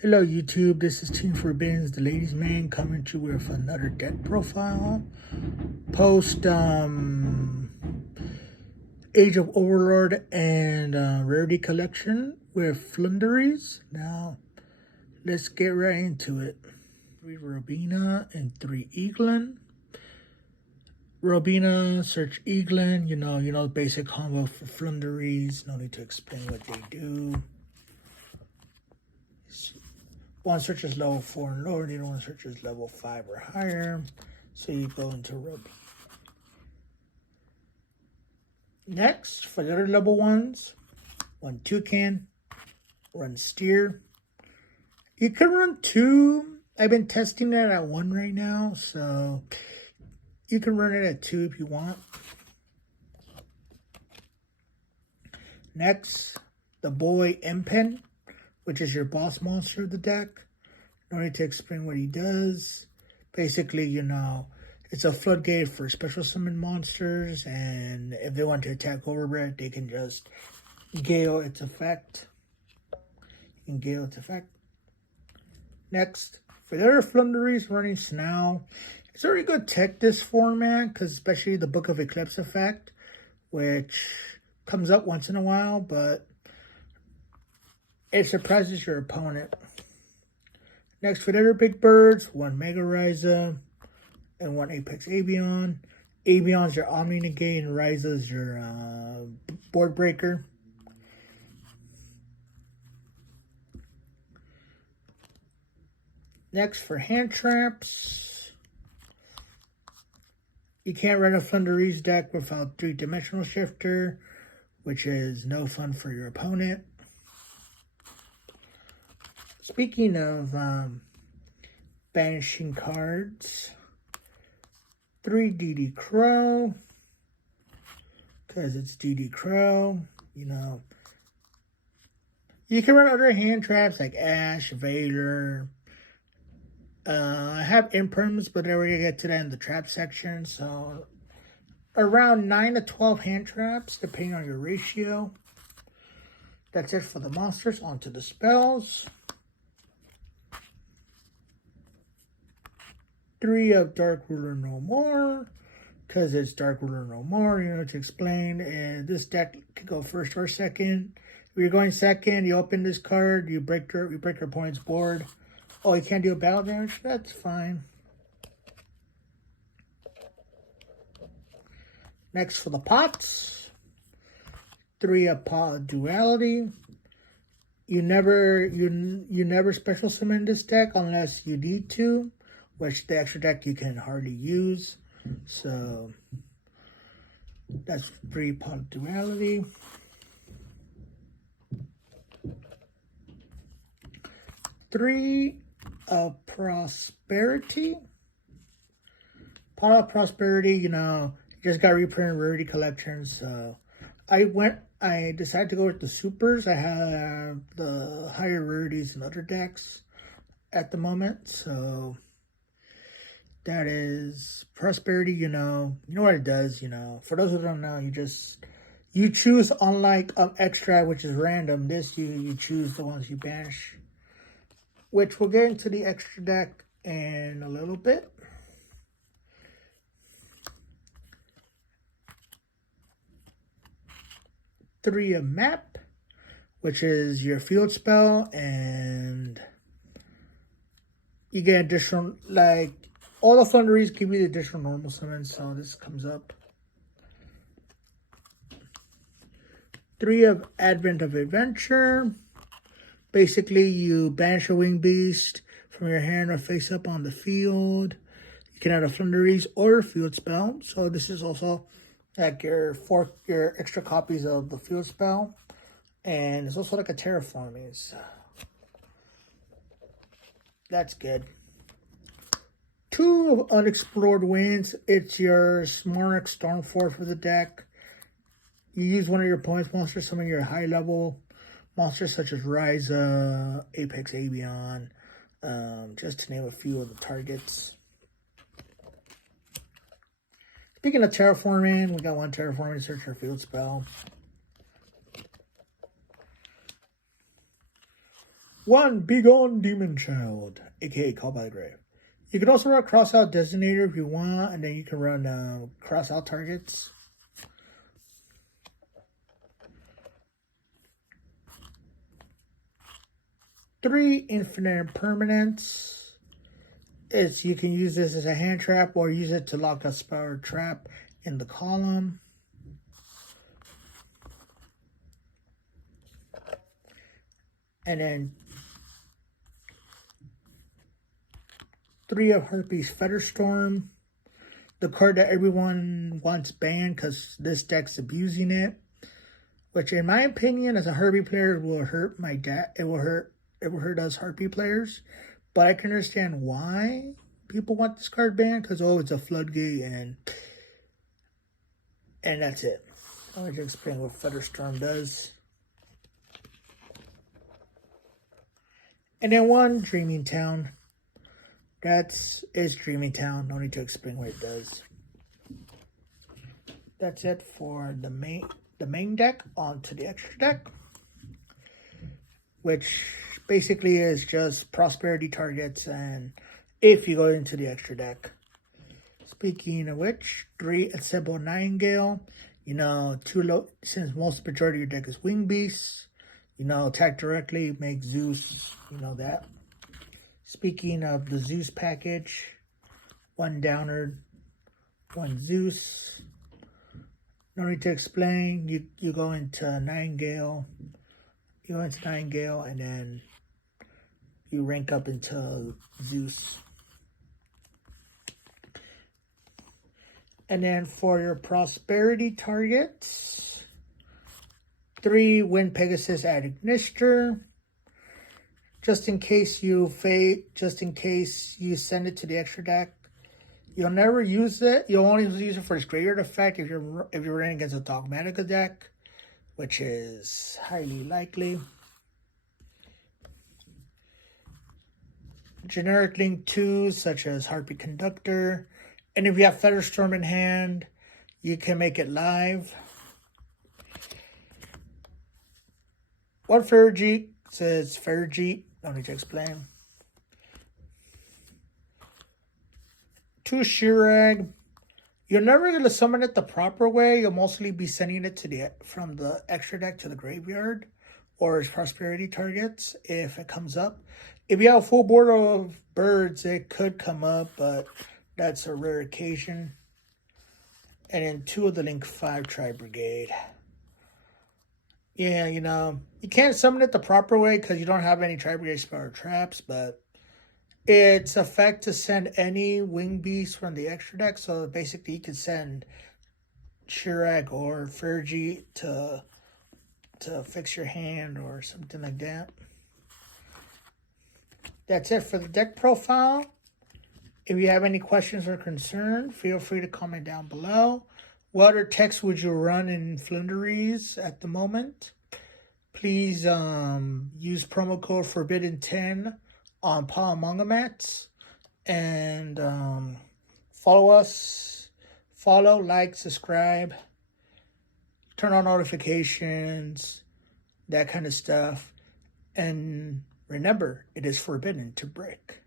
Hello YouTube, this is Team for Bins, the ladies man, coming to you with another deck profile. Post Age of Overlord and Rarity Collection with Floowandreze. Now, let's get right into it. 3 Robina and 3 Eaglin. Robina, search Eaglin, you know the basic combo for Floowandreze. No need to explain what they do. One search is level 4 and lower, the other one search is level 5 or higher. So you go into Robina. Next, for the other level ones, 1 Toucan, run Steer. You can run 2. I've been testing that at 1 right now, so you can run it at 2 if you want. Next, the boy Impen, which is your boss monster of the deck. No need to explain what he does. Basically, it's a floodgate for special summon monsters, and if they want to attack Overbred, they can just gale its effect. Next, for the other Floowandreze running Snow, it's a really good tech this format, because especially the Book of Eclipse effect, which comes up once in a while, but it surprises your opponent. Next, for the other big birds, 1 Mega Rarity and 1 Apex Avion. Avion's your Omni Negate and Raiza's your Board Breaker. Next, for hand traps, you can't run a Floowandreze deck without 3-dimensional shifter, which is no fun for your opponent. Speaking of banishing cards, 3 DD Crow, because it's DD Crow, You can run other hand traps like Ash, Vader. I have imperms, but we're going to get to that in the trap section. So around 9 to 12 hand traps, depending on your ratio. That's it for the monsters. On to the spells. 3 of Dark Ruler No More, because it's Dark Ruler No More, to explain. And this deck could go first or second. If you're going second, you open this card, you break your opponent's board. Oh, you can't do a battle damage? That's fine. Next, for the pots, 3 of Pot Duality. You never special summon this deck unless you need to, which the extra deck you can hardly use. So that's 3 Pot Duality. 3 of Prosperity. Pot of Prosperity, just got reprinted Rarity Collection. So I decided to go with the supers. I have the higher rarities and other decks at the moment. So that is Prosperity, you know what it does, For those who don't know, you choose, unlike extra, which is random, this you choose the ones you banish, which we'll get into the extra deck in a little bit. Three of Map, which is your field spell, and you get additional, like, all the Floowandreze give you the additional normal summons, so this comes up. 3 of Advent of Adventure. Basically, you banish a winged beast from your hand or face up on the field. You can add a Floowandreze or a field spell. So this is also like your extra copies of the field spell. And it's also like a terraforming. So that's good. 2 of Unexplored Winds. It's your Smarnock Stormforce for the deck. You use one of your opponent's monsters, some of your high level monsters such as Raiza, Apex Avion, just to name a few of the targets. Speaking of terraforming, we got 1 terraforming search for field spell. 1. Begone Demon Child, aka Call by the Grave. You can also run Cross Out Designator if you want, and then you can run Cross Out Targets. Three, Infinite Permanence. You can use this as a hand trap or use it to lock a spell or trap in the column. And then 3 of Harpy's Featherstorm. The card that everyone wants banned because this deck's abusing it. Which in my opinion, as a Harpy player, will hurt my deck. It will hurt us Harpy players. But I can understand why people want this card banned. Because, oh, it's a floodgate and that's it. Let me explain what Featherstorm does. And then 1, Dreaming Town. It's Dreaming Town. No need to explain what it does. That's it for the main deck. On to the extra deck, which basically is just prosperity targets. And if you go into the extra deck, speaking of which, 3 Assemble Nightingale. You know, 2 low, since most majority of your deck is Wing Beasts. You know, attack directly, make Zeus, you know that. Speaking of the Zeus package, 1 Downard, 1 Zeus. No need to explain. You go into Nightingale. You go into Nightingale and then you rank up into Zeus. And then for your prosperity targets, 3 Wind Pegasus Ad Ignister. Just in case you send it to the extra deck, you'll never use it. You'll only use it for its graveyard effect if you're running against a Dogmatica deck, which is highly likely. Generic Link 2s such as Harpy Conductor, and if you have Featherstorm in hand, you can make it live. 1 Ferrojeet says Ferrojeet. No need to explain. 2 Shirag. You're never going to summon it the proper way. You'll mostly be sending it from the extra deck to the graveyard or as prosperity targets if it comes up. If you have a full board of birds, it could come up, but that's a rare occasion. And then 2 of the Link 5 Tri-Brigade. Yeah, you know, you can't summon it the proper way because you don't have any Tri-Brigade spell or traps, but its effect to send any Wing Beast from the extra deck. So basically you can send Shirag or Fergie to fix your hand or something like that. That's it for the deck profile. If you have any questions or concerns, feel free to comment down below. What other text would you run in Floowandreze at the moment? Please use promo code Forbidden10 on Paul Manga Mats. And follow us. Follow, like, subscribe. Turn on notifications. That kind of stuff. And remember, it is forbidden to break.